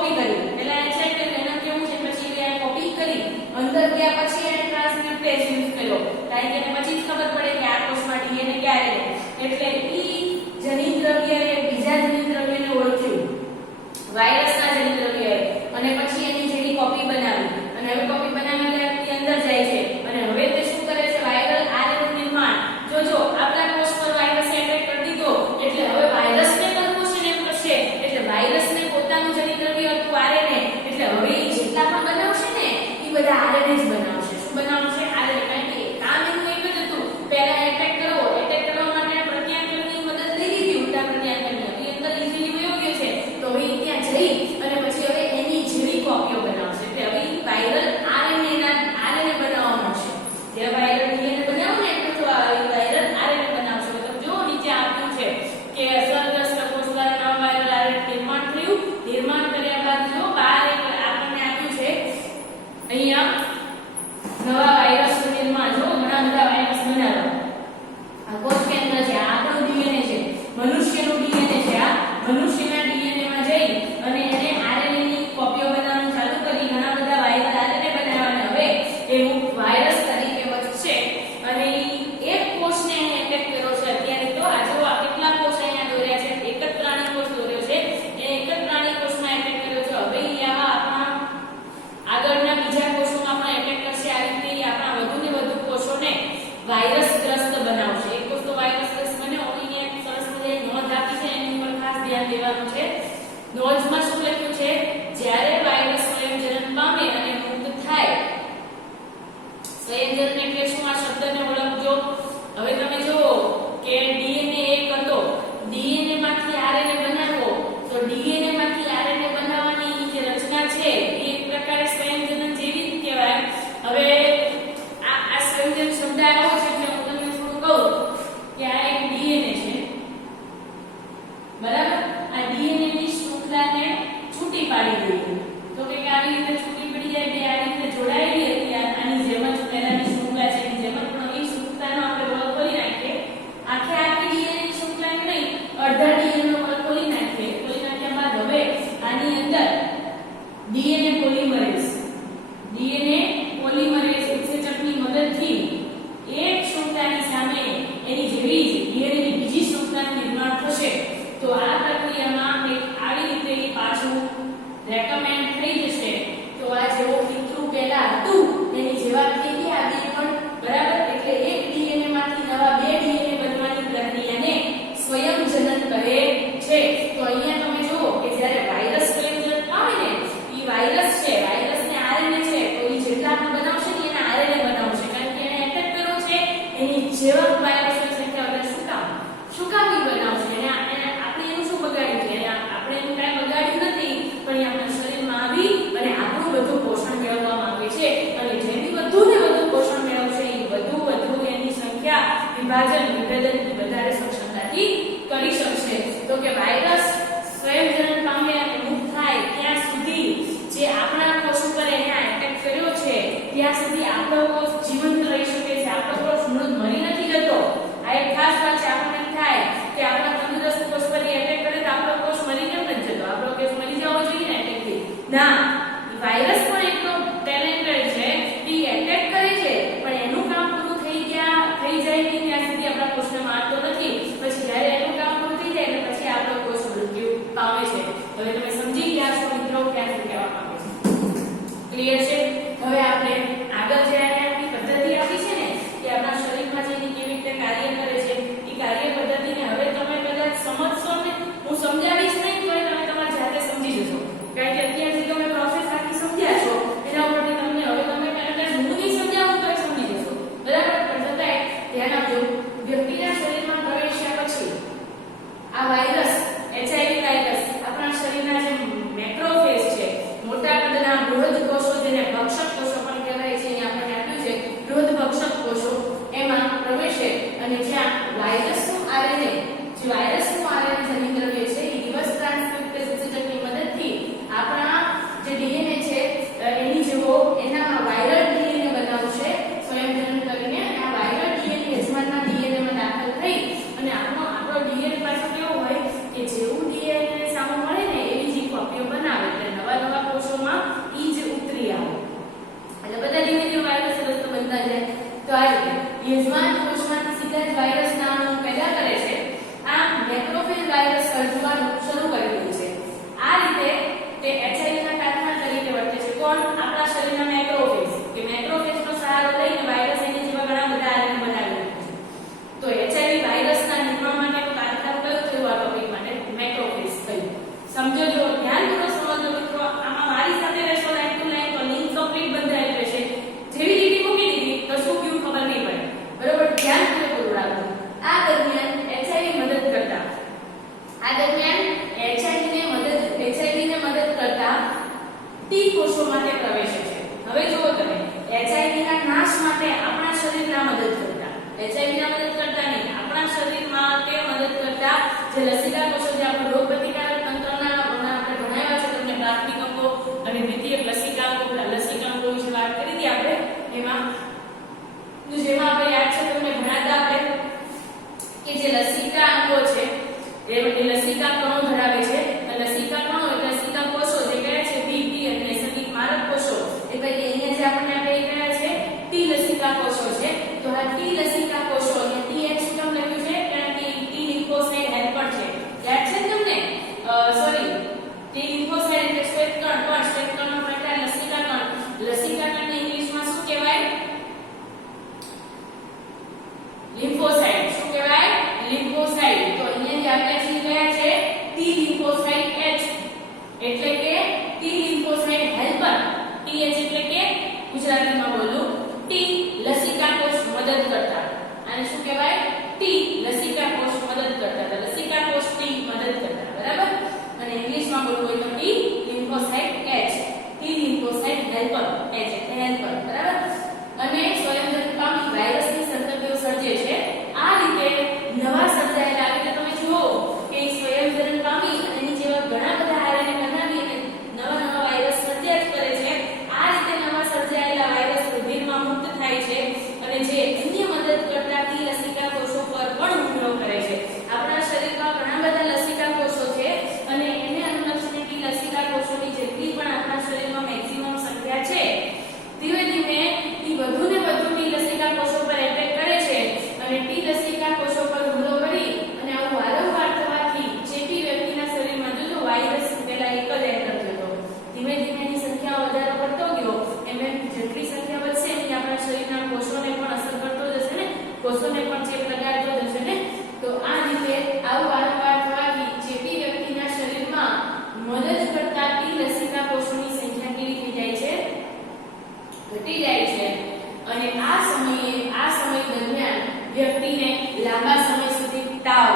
કોપી કરી એટલે આ ચેક કરી એના કેવું છે પછી એ કોપી કરી અંદર ગયા પછી એને ટ્રાન્સક્રિપ્ટેજ યુઝ કર્યો કારણ કે એને પછી જ ખબર પડે કે આ કોષમાં ડીએનએ ક્યારે એટલે ઈ જનીન દ્રવ્યએ બીજા જનીન દ્રવ્યને ઓળખ્યું વાયરસના જનીન દ્રવ્યએ અને પછી એની જેવી કોપી બનાવી અને હવે કોપી બનાવીને એની અંદર જાય છે અને હવે તે શું કરે છે વાયરલ આરએનએ નિર્માણ જો આપણા કોષ પર વાયરસે એટેક કરી દીધો એટલે હવે વાયરસને કન્ફ્યુઝન એમ કરશે એટલે વાયરસને પોતાનું જનીન દ્રવ્ય હતું આરએનએ એટલે હવે ઈ જેટલા પણ બનાવશે ને ઈ બધા આરએનએ જ બનાવશે શું બનાવશે આરએનએ કારણ કે કામ એનું એક જ હતું પહેલા એટેક કરવા માટે પ્રત્યાયનની મદદ લઈ લીધી ઉલટા પ્રત્યાયનની એ અંદર ઈઝીલી વયો ગયો છે તો હવે ઈ ત્યાં જઈ અને પછી હવે એની જેવી કોપીઓ બનાવશે એટલે હવે ઈ વાયરલ આરએનએ બનાવવા મળશે જે વાયરલ ડીએનએ બનાવો ને એટલે તો વાયરલ આરએનએ બનાવશે મતલબ જો નીચે આપ્યું છે કે અસરગ્રસ્ત કોષ દ્વારા નવા વાયરલ આરએનએ નિર્માણ કર્યા બાદ જો બહાર એક આપણને આપ્યું છે અહીંયા નવા વાયરસનું નિર્માણ જો ઘણા બધા વાયરસ બનાવવા આ કોષ કેન્દ્ર છે આ આપણું ડીએનએ છે મનુષ્યનું ડીએનએ છે આ મનુષ્યના ડીએનએ માં જઈ અને એને આરએનએ ની કોપીઓ બનાવવાનું ચાલુ કરી ઘણા બધા વાયરલ આરએનએ બનાવવાના હવે એવું વાયરસ તરીકે વધશે અને એક કોષને એને એટેક કર્યો છે અત્યારે તો આ જો આ કેટલા કોષ અહીંયા દોર્યા છે એક જ પ્રાણી કોષ દોર્યો છે એ એક જ પ્રાણી કોષમાં એટેક કર્યો છે હવે અહીંયા આપણા આગળના બીજા કોષોમાં પણ એટેક કરશે આવી રીતે આપણા વધુ ને વધુ કોષોને વાયરસગ્રસ્ત બનાવશે એક કોષ તો વાયરસગ્રસ્ત બને ઓની એક સરસ મજાની નોંધ આપી છે એની ઉપર ખાસ ધ્યાન દેવાનું છે નોંધમાં શું લખ્યું છે જ્યારે વાયરસ સ્વયંજનન પામે અને મુક્ત થાય સ્વયંજનન એટલે શું આ શબ્દને ઓળખજો હવે તમે જુઓ કે ડીએનએ એક હતો ડીએનએ માંથી આરએનએ બનાવો તો ડીએનએ માંથી આરએનએ બનાવવાની જે રચના છે એ એક પ્રકારે સ્વયંજનન જેવી જ કહેવાય હવે આ સ્વયંજનન શબ્દ આવ્યો છે એટલે હું તમને થોડું કહું કે આ એક ડીએનએ છે બરાબર આ ડીએનએ ની શૃંખલાને છૂટી પાડી દઈએ તો કે આવી રીતે છૂટી પડી જાય બે આવી રીતે જોડાયેલી હતી આની જેમ જ પહેલાની શૃંખલા છે એની જેમ પણ એ શૃંખલાનો આપણે વર્ગ કરી નાખીએ આખી ડીએનએ ની શૃંખલાને નહીં અડધા ડીએનએ નો વર્ગ કરી નાખ્યા બાદ હવે આની અંદર ડીએનએ પોલિમરેઝ ઉત્સેચકની મદદથી એક શૃંખલાની સામે એની જેવી જ ડીએનએ ની બીજી શૃંખલાનું નિર્માણ થશે તો આ પ્રક્રિયામાં એક આવી રીતે પાછું રેકમેન્ડ થઈ જશે તો આ જેવો પિતૃ પહેલા હતું એની જેવા થઈ ગયા બે પણ બરાબર એટલે એક ડીએનએ માંથી નવા બે ડીએનએ બનવાની પ્રક્રિયાને સ્વયંજનન કહે છે તો અહીંયા તમે જુઓ કે જ્યારે વાયરસ સ્વયંજનન પામે ને ઈ વાયરસ છે વાયરસને આરએનએ છે તો ઈ જેટલા પણ બનાવશે ને એના આરએનએ બનાવશે કારણ કે એને એટેક કર્યો છે એની જેવા વાયરસની સંખ્યા વધારે શું કામ ઈ બનાવશે એને આપણે એનું શું બગાડ્યું છે આપણે એનું કાંઈ બગાડ્યું નથી પણ એ આપણા શરીરમાં આવી અને આપણું બધું પોષણ મેળવવા માંગે છે અને જેની વધુ ને વધુ પોષણ મેળવશે એ વધુ એની સંખ્યા વિભેદનની વધારે સક્ષમતાથી કરી શકશે તો કે વાયરસ સ્વયંજનન પામે અને મુક્ત થાય ત્યાં સુધી જે આપણા કોષ ઉપર એને એટેક કર્યો છે ત્યાં સુધી આપણો કોષ જીવંત રહી શકે છે આપણો કોષ મરી નથી જતો આ એક ખાસ વાત છે આપણને થાય કે આપણા તંદુરસ્ત કોષ પર એટેક કરે તો આપણો કોષ મરી કેમ નથી જતો આપણો કોષ મરી જવો જોઈએ ને એટેકથી ના વાયરસ પણ એટલો ટેલેન્ટેડ છે કે એટેક કરે છે પણ એનું કામ પૂરું થઈ જાય કે ત્યાં સુધી આપણા કોષને મારતો નથી પછી જ્યારે એનું કામ પૂરું થઈ જાય એટલે પછી આપણો કોષ મૃત્યુ પામે છે હવે તમે સમજી ગયા છો મિત્રો ક્યાં સુધી કહેવા માંગે છે ક્લિયર છે હવે આપણે આગળ જે આપણી પદ્ધતિ આપી છે ને કે આપણા શરીરમાં જેની કેવી રીતે કાર્ય કરે છે એ કાર્ય પદ્ધતિને હવે તમે કદાચ સમજશો ને હું સમજાવીશ નહીં તો તમે તમારી જાતે સમજી જશો કારણ કે અત્યાર સુધી તમે પ્રોસેસ આખી સમજ્યા છો એના ઉપરથી તમને હવે તમે કદાચ હું નહીં સમજાવું તો સમજી જશો બરાબર પણ છતાંય ધ્યાન આપજો વ્યક્તિના શરીરમાં પ્રવેશ્યા પછી આ વાયરસ એચઆઈવી વાયરસ આપણા શરીરના જે મેક્રોફેજ છે મોટા કદના બૃહદ કોષો જેને ભક્ષક કોષો પણ કહેવાય છે અહીંયા આપણને આપ્યું છે બૃહદ ભક્ષક કોષો એમાં પ્રવેશે અને જ્યાં વાયરસનું આરએનએ જનીન દ્રવ્ય છે એ રિવર્સ ટ્રાન્સક્રિપ્ટેજ ઉત્સેચકની મદદથી આપણા જે ડીએનએ છે એની જેવો એનામાં વાયરલ ડીએનએ બનાવશે સ્વયંજનન કરીને અને આ વાયરલ ડીએનએ યજમાનના ડીએનએ માં દાખલ થઈ અને આપણો ડીએનએ પાછો કેવો હોય એચઆઈવી ના મદદ કરતા નહીં, આપણા શરીરમાં તે મદદ કરતા જે લસિકા કોષો જે આપણું રોગ પ્રતિકારક તંત્રના આપણે ભણાવ્યા છે તમને પ્રાથમિક અંગો અને દ્વિતીયક લસિકા અંગો વિશે વાત કરી હતી આપણે જેમાં આપણે યાદ છે તમને ભણાતા આપણે કે જે લસિકા અંગો છે એ લસિકા કણો ધરાવે છે અને લસિકા કણો એટલે લસિકા કોષો જે કહેવાય છે ટી અને નૈસર્ગિક મારક કોષો એ ભાઈ અહીંયા જે આપણે આપણે કહેવાય છે ટી લસિકા કોષો છે તો આ ટી લસિકા કોષો અહીંયા ટી એચ કેમ લખ્યું છે કારણ કે ટી લિમ્ફોસાઇટ હેલ્પર છે યાદ છે તમને સોરી ટી લિમ્ફોસાઇટ એટલે શ્વેત કણનો પ્રકાર લસિકા કણને ઇંગ્લિશમાં શું કહેવાય લિમ્ફોસાઇટ શું કહેવાય લિમ્ફોસાઇટ તો અહીંયા જે આપણે જે કયા છે ટી લિમ્ફોસાઇટ H એટલે કે T lymphocyte helper T H એટલે કે ગુજરાતીમાં બોલું ટી લસિકા કોષ મદદ કરતા આને શું કહેવાય ટી લસિકા કોષ મદદ કરતા લસિકા કોષ ટી મદદ કરતા બરાબર અને ઇંગ્લિશમાં બોલવું હોય તો T lymphocyte H T lymphocyte helper H એટલે હેલ્પર બરાબર અને સ્વયંજન પામી વાયરસની સંતતિઓ સર્જે છે આ રીતે નવા સર્જાયેલા એટલે તમે જુઓ કે સ્વયંજન પામી અને એની જેવા ઘણા બધા આરએનએ બનાવી અને નવા વાયરસ સર્જ્યા જ કરે છે આ રીતે નવા સર્જાયેલા વાયરસ રુધિરમાં મુક્ત થાય છે અને જે અન્ય મદદ કરતા ટી લસિકા કોષો પર પણ હુમલો કરે છે આપણા શરીરમાં ઘણા બધા લસિકા કોષો છે અને એને અનુલક્ષીને ટી લસિકા કોષોની જેટલી પણ આપણા શરીરમાં મેક્સિમમ સંખ્યા છે ધીમે ધીમે ઈ વધુ ને વધુ ટી લસિકા કોષો પર એટેક કરે છે અને ટી લસિકા કોષો પર હુમલો કરી અને આવું વારંવાર થવાથી ચેપી વ્યક્તિના શરીરમાં જો વાયરસ પહેલા એક જ એન્ટર થતો ધીમે ધીમે એની સંખ્યા વધારો કરતો ગયો એમ જેટલી સંખ્યા વધશે એની આપણા શરીરના કોષોને પણ અસર કરતો જશે ને કોષોને પણ ચેપ લગાડતો જશે ને તો આ રીતે આવું વારંવાર થવાથી ચેપી વ્યક્તિના શરીરમાં મદદ કરતા ટી લસિકા કોષોની સંખ્યા કેવી થઈ જાય છે ઘટી જાય છે અને આ સમય દરમિયાન વ્યક્તિને લાંબા સમય સુધી તાવ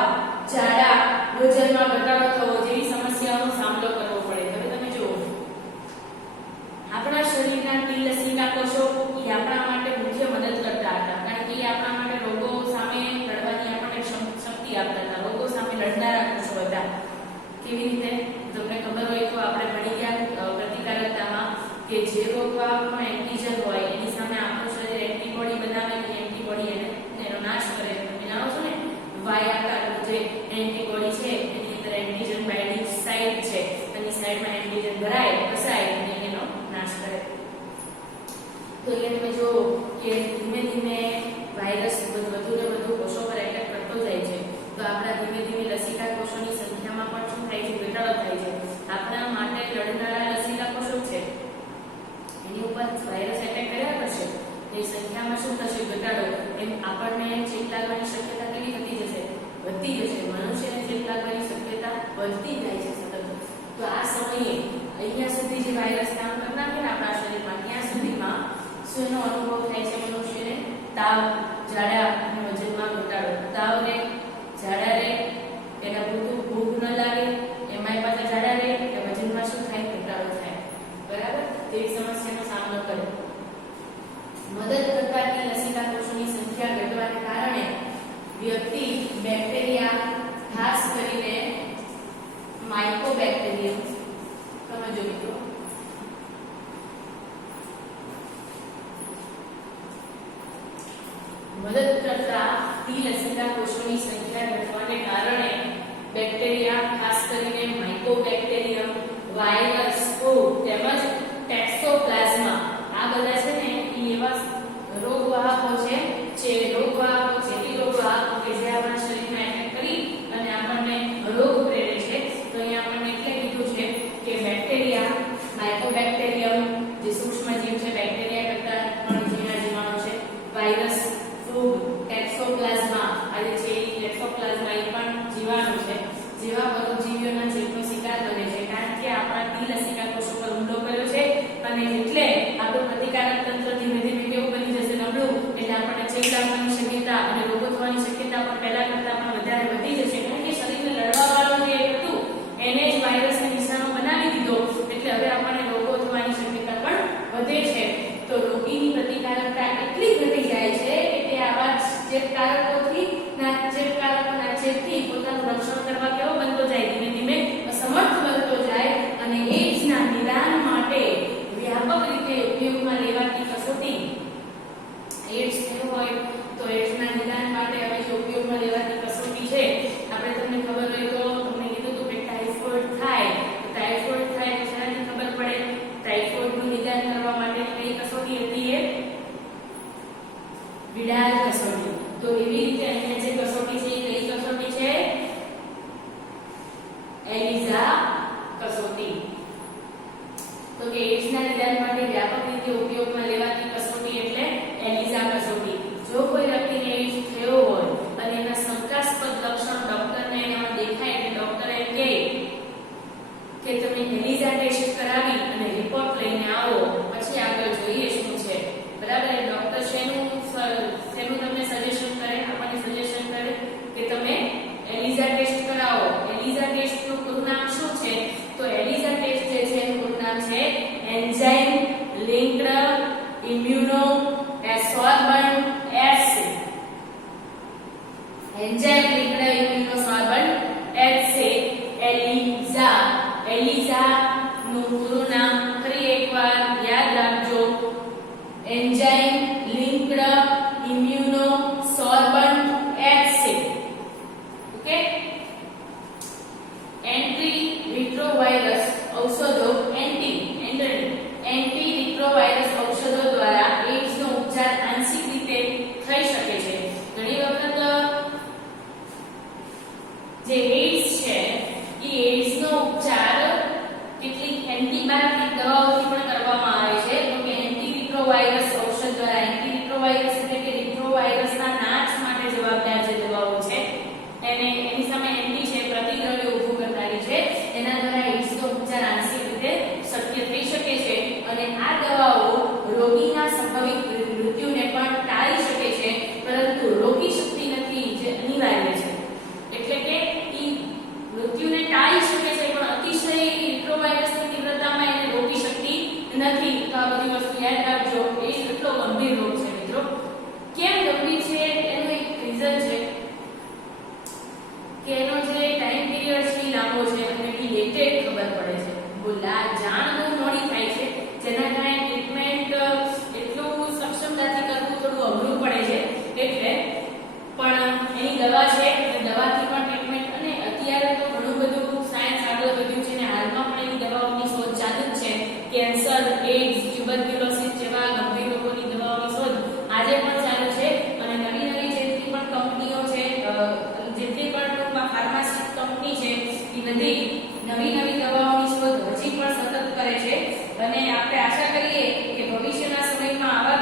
ઝાડા વજનમાં ઘટાડો થવો જેવી સમસ્યાઓનો સામનો કરવો પડે હવે તમે જુઓ આપણા શરીરના ટી લસિકા કોષો એ આપણા માટે મુખ્ય મદદ કરતા હતા કારણ કે એ આપણા માટે રોગો સામે લડવાની આપણને શક્તિ આપતા હતા રોગો સામે લડનારા કોષો હતા કેવી રીતે તમને ખબર હોય તો આપણે ભણી ગયા પ્રતિકારકતામાં કે જે રોગવાહકનો એન્ટીજન હોય એની સામે આપણું શરીર એન્ટીબોડી બનાવે કે એન્ટીબોડી એનો નાશ કરે તમે જાણો છો ને વાય આકારનું જે એન્ટીબોડી છે એની અંદર એન્ટીજન બાઇન્ડિંગ સાઇટ છે એની સાઇટમાં એન્ટીજન ભરાય ફસાય અને એનો નાશ કરે તો અહીંયા તમે જો કે ધીમે ધીમે વાયરસ વધુ ને વધુ કોષો પર એટેક કરતો જાય છે તો આપણા ધીમે ધીમે લસિકા કોષોની સંખ્યામાં પણ શું થાય છે ઘટાડો થાય છે આપણા માટે લડનારા લસિકા કોષો છે એની ઉપર વાયરસ એટેક કર્યા કરશે તે સંખ્યામાં શું થશે ઘટાડો એમ આપણને ચેપ લાગવાની શક્યતા કેવી થતી જશે વધતી જશે મનુષ્યને ચેપ લાગવાની શક્યતા વધતી જાય છે સતત તો આ સમયે અહીંયા સુધી જે વાયરસ કામ કરનાર છે ને આપણા શરીરમાં ત્યાં સુધીમાં શેનો અનુભવ થાય છે મનુષ્યને તાવ ઝાડા અને વજનમાં ઘટાડો તાવ રે ઝાડા રે એના પૂરતું ભૂખ ન લાગે એમાંય પાછા ઝાડા રે કે વજનમાં શું થાય ઘટાડો થાય બરાબર તેવી સમસ્યાનો સામનો કરે મદદ કરતા ટી લસિકા કોષોની સંખ્યા ઘટવાને કારણે વ્યક્તિ બેક્ટેરિયા ખાસ કરીને માઇકોબેક્ટેરિયમ સમજો મિત્રો મદદ કરતા ટી લસિકા કોષોની સંખ્યા ઘટવાને કારણે બેક્ટેરિયા ખાસ કરીને માઇકોબેક્ટેરિયમ વાયરસ તેમજ ટેક્સોપ્લાઝમા આ બધા છે ને એ એવા રોગવાહકો છે ચેપી રોગવાહકો કે જે આપણા શરીરમાં એટેક કરી અને આપણને રોગ પ્રેરે છે તો અહીંયા આપણને એટલે કીધું છે કે બેક્ટેરિયા માઇકોબેક્ટેરિયમ જે સૂક્ષ્મ જીવ છે બેક્ટેરિયા કરતા પણ ઝીણા જીવાણુ છે વાયરસ ફ્લૂ ટેક્સોપ્લાઝમા આ જે છે ટેક્સોપ્લાઝમા એ પણ જીવાણુ છે જેવા પરોપજીવીઓના ચેપનો શિકાર બને છે કારણ કે આપણા ટી લસિકા કોષો પર હુમલો કર્યો છે અને એટલે આપણું પ્રતિકારક તંત્ર ધીમે ધીમે કેવું બની જશે નબળું એટલે આપણને ચેપ લાગવાની શક્યતા અને રોગો થવાની શક્યતા પણ પહેલા કરતા પણ વધારે વધી જશે કારણ કે શરીરને લડવા વાળો જે હતું એને જ વાયરસને નિશાનો બનાવી દીધો એટલે હવે આપણને રોગો થવાની શક્યતા પણ વધે છે તો રોગીની પ્રતિકારકતા એટલી ઘટી જાય છે કે તે આવા ચેપકારક પોતાનું રક્ષણ કરવા કેવો બનતો જાય, ધીમે ધીમે અસમર્થ બનતો જાય અને એડ્સના નિદાન માટે વ્યાપક રીતે ઉપયોગમાં લેવાતી કસોટી એડ્સ થયો હોય તો એડ્સના નિદાન માટે હવે જે ઉપયોગમાં લેવાતી કસોટી છે, આપણે તમને ખબર હોય તો તમને કીધું હતું કે ટાઇફોઇડ થાય તો શેનાથી ખબર પડે? ટાઇફોઇડનું નિદાન કરવા માટે કઈ કસોટી હતી? એ વિડાલ કસોટી. તો એવી રીતે અહીંયા જે કસોટી છે એ કઈ કસોટી છે? એલિઝા કસોટી. તો કે એડ્સના નિદાન માટે વ્યાપક રીતે ઉપયોગમાં લેવાતી કસોટી એટલે એલિઝા કસોટી. જો કોઈ વ્યક્તિને એડ્સ થયો હોય અને એના શંકાસ્પદ લક્ષણ ડોક્ટરને એનામાં દેખાય એટલે ડોક્ટર એમ કહે કે તમે એલિઝા ટેસ્ટ કરાવી અને રિપોર્ટ લઈને આવો, પછી આગળ જોઈએ શું છે. બરાબર? એ ડોક્ટર શેનું તમને સજેશન કરે? આપણને સજેશન કરે કે તમે એલિઝા ટેસ્ટ કરાવો. એલિઝા ટેસ્ટનું પૂરું નામ શું છે? તો એલિઝા ટેસ્ટ જે છે એનું પૂરું નામ છે enzyme linked immuno sorbent acid. Enzyme linked immuno sorbent acid ELISA નું પૂરું નામ ફરી એકવાર યાદ રાખજો. Enzyme linked immuno sorbent acid. Okay. Anti retrovirus ઔષધો એન્ટી રિટ્રોવાયરસ ઔષધો દ્વારા એડ્સનો ઉપચાર આંશિક રીતે થઈ શકે છે. ઘણી વખત જે એડ્સ છે એ એડ્સનો ઉપચાર કેટલીક એન્ટીબાયોટિક દવાઓથી પણ કરવામાં આવે છે. તો કે એન્ટી રિટ્રોવાયરસ ઔષધ દ્વારા, એન્ટી રિટ્રોવાયરસ એટલે કે રિટ્રોવાયરસના નાશ માટે જવાબદાર જે દવાઓ છે એની સામે એન્ટી છે પ્રતિદ્રવ્ય ઊભું કરનારી છે, એના દ્વારા એડ્સનો ઉપચાર આંશિક રીતે શક્ય થઈ શકે છે. અને આ દવાઓ રોગીના સંભવિત મૃત્યુને પણ ટાળી શકે છે, પરંતુ રોકી શકતી નથી, જે અનિવાર્ય છે. એટલે કે મૃત્યુને ટાળી શકે છે પણ અતિશય રિટ્રોવાયરસની તીવ્રતામાં એને રોકી શકતી નથી. તો આ બધી વસ્તુ યાદ રાખજો. એ કેટલો ગંભીર રોગ છે મિત્રો. કેમ ગંભીર છે એનું એક રીઝન છે કે એનો જે ટાઈમ પીરિયડ છે લાંબો છે અને લેટેડ ખબર પડે છે. જાણ બહુ મોડી થાય છે, જેના કારણે ટ્રીટમેન્ટ એટલું સક્ષમતાથી કરવું થોડું અઘરું પડે છે. એટલે પણ એની દવા છે એટલે દવાથી પણ ટ્રીટમેન્ટ, અને અત્યારે તો ઘણું બધું સાયન્સ આગળ વધ્યું છે અને હાલમાં પણ એની દવાઓની શોધ ચાલુ જ છે. કેન્સર, એડ્સ, ટ્યુબરક્યુલોસિસ જેવા ગંભીર રોગોની દવાઓની શોધ આજે પણ ચાલુ છે. અને નવી નવી જેટલી પણ કંપનીઓ છે, જેટલી પણ ફાર્માસ્યુટિકલ કંપની છે, એ બધી નવી નવી દવાઓની શોધ હજી પણ સતત કરે છે. અને આપણે આશા કરીએ કે ભવિષ્યના સમયમાં આવા